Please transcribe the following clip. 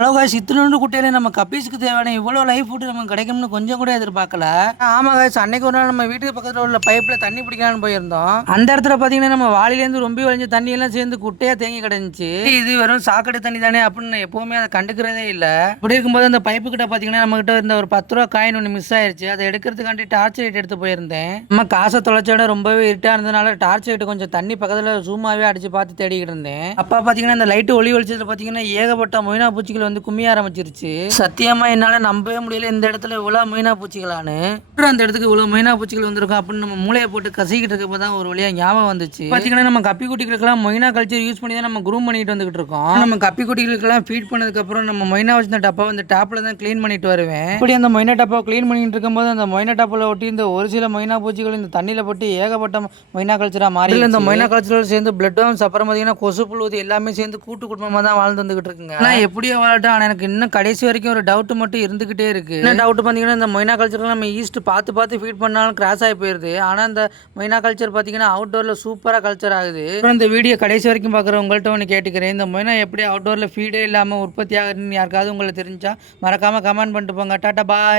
Hello guys, இத்தினோண்டு குட்டையில நம்ம கப்பீஸுக்கு தேவையான இவ்வளோ லைஃப் ஃபுட் நமக்கு கிடைக்கும்னு கொஞ்சம் கூட எதிர்பார்க்கல. ஆமா காய்ஸ், அன்னைக்கு ஒரு நாள் நம்ம வீட்டுக்கு பக்கத்தில் உள்ள பைப்ல தண்ணி பிடிக்கலான்னு போயிருந்தோம். அந்த இடத்துல பாத்தீங்கன்னா நம்ம வாளிலேருந்து ரொம்ப வளைஞ்ச தண்ணி எல்லாம் சேர்ந்து குட்டையா தேங்கி கிடந்துச்சு. இது வெறும் சாக்கடை தண்ணி தானே அப்படின்னு நான் எப்பவுமே அதை கண்டுக்கிறதே இல்லை. அப்படி இருக்கும்போது அந்த பைப்பு கிட்ட பாத்தீங்கன்னா நம்ம கிட்ட இருந்த ஒரு 10 ரூபா காயின் ஒன்று மிஸ் ஆயிருச்சு. அதை எடுக்கிறதுக்காண்டி டார்ச் லைட் எடுத்து போயிருந்தேன். நம்ம காசை தொலைச்சோட ரொம்பவே இருட்டா இருந்ததுனால டார்ச் லைட் கொஞ்சம் தண்ணி பக்கத்துல ஜூமாவே அடிச்சு பார்த்து தேடிக்கிட்டு இருந்தேன். அப்ப பாத்தீங்கன்னா இந்த லைட் ஒளி வெளிச்சத்துல பாத்தீங்கன்னா ஏகப்பட்ட மொய்னா பூச்சிகள் வந்து கும்மிய ஆரம்பிச்சிருச்சு. சத்தியமா என்னால நம்பவே முடியல இந்த இடத்துல இவ்வளவு மீனா பூச்சிகளானு. அந்த இடத்துக்கு இவ்வளவு மீனா பூச்சிகள் வந்திருக்கும் அப்படின்னு நம்ம மூளையை போட்டு கசிக்கிட்டு இருக்கப்பதான் ஒரு வழியா ஞாபகம் வந்துச்சு. பாத்தீங்கன்னா நம்ம கப்பி குட்டிகளுக்கெல்லாம் மொய்னா கல்ச்சர் யூஸ் பண்ணி தான் நம்ம குரூம் பண்ணிட்டு வந்துகிட்டு இருக்கோம். நம்ம கப்பி குட்டிகளுக்கெல்லாம் ஃபீட் பண்ணதுக்கு அப்புறம் நம்ம மொய்னா வச்சிருந்த டப்பா வந்து டாப்ல தான் கிளீன் பண்ணிட்டு வருவேன். இப்படி அந்த மொய்னா டப்பா கிளீன் பண்ணிட்டு இருக்கும்போது அந்த மொய்னா டப்பால ஒட்டி இந்த ஒரு சில மொய்னா பூச்சிகள் இந்த தண்ணியில போட்டு ஏகப்பட்ட மொய்னா கல்ச்சரா மாறி இந்த மொய்னா கல்ச்சரோட சேர்ந்து பிளட் அப்புறம் பாத்தீங்கன்னா கொசு புழு எல்லாமே சேர்ந்து கூட்டு குடும்பமா தான் வாழ்ந்து வந்துகிட்டு இருக்குங்க. நான் எப்படியோ வாழட்டும், ஆனா எனக்கு இன்னும் கடைசி வரைக்கும் ஒரு டவுட் மட்டும் இருந்துகிட்டே இருக்கு. என்ன டவுட் பாத்தீங்கன்னா இந்த மொய்னா கல்ச்சர் நம்ம ஈஸ்ட் பார்த்து ஃபீட் பண்ணாலும் கிராஸ் ஆகி போயிருது. ஆனா இந்த மொய்னா கல்ச்சர் பாத்தீங்கன்னா அவுட்டோர்ல சூப்பரா கல்ச்சர் ஆகுது. இந்த வீடியோ கடைசி வரைக்கும் பாக்குற உங்கள்கிட்ட ஒன்று கேட்டுக்கிறேன், இந்த மொய்னா எப்படி அவுட்டோர்ல ஃபீடே இல்லாம உற்பத்தி ஆகுதுன்னு யாருக்காவது உங்களுக்கு தெரிஞ்சா மறக்காம கமெண்ட் பண்ணிட்டு போங்க. டாடா பாய்.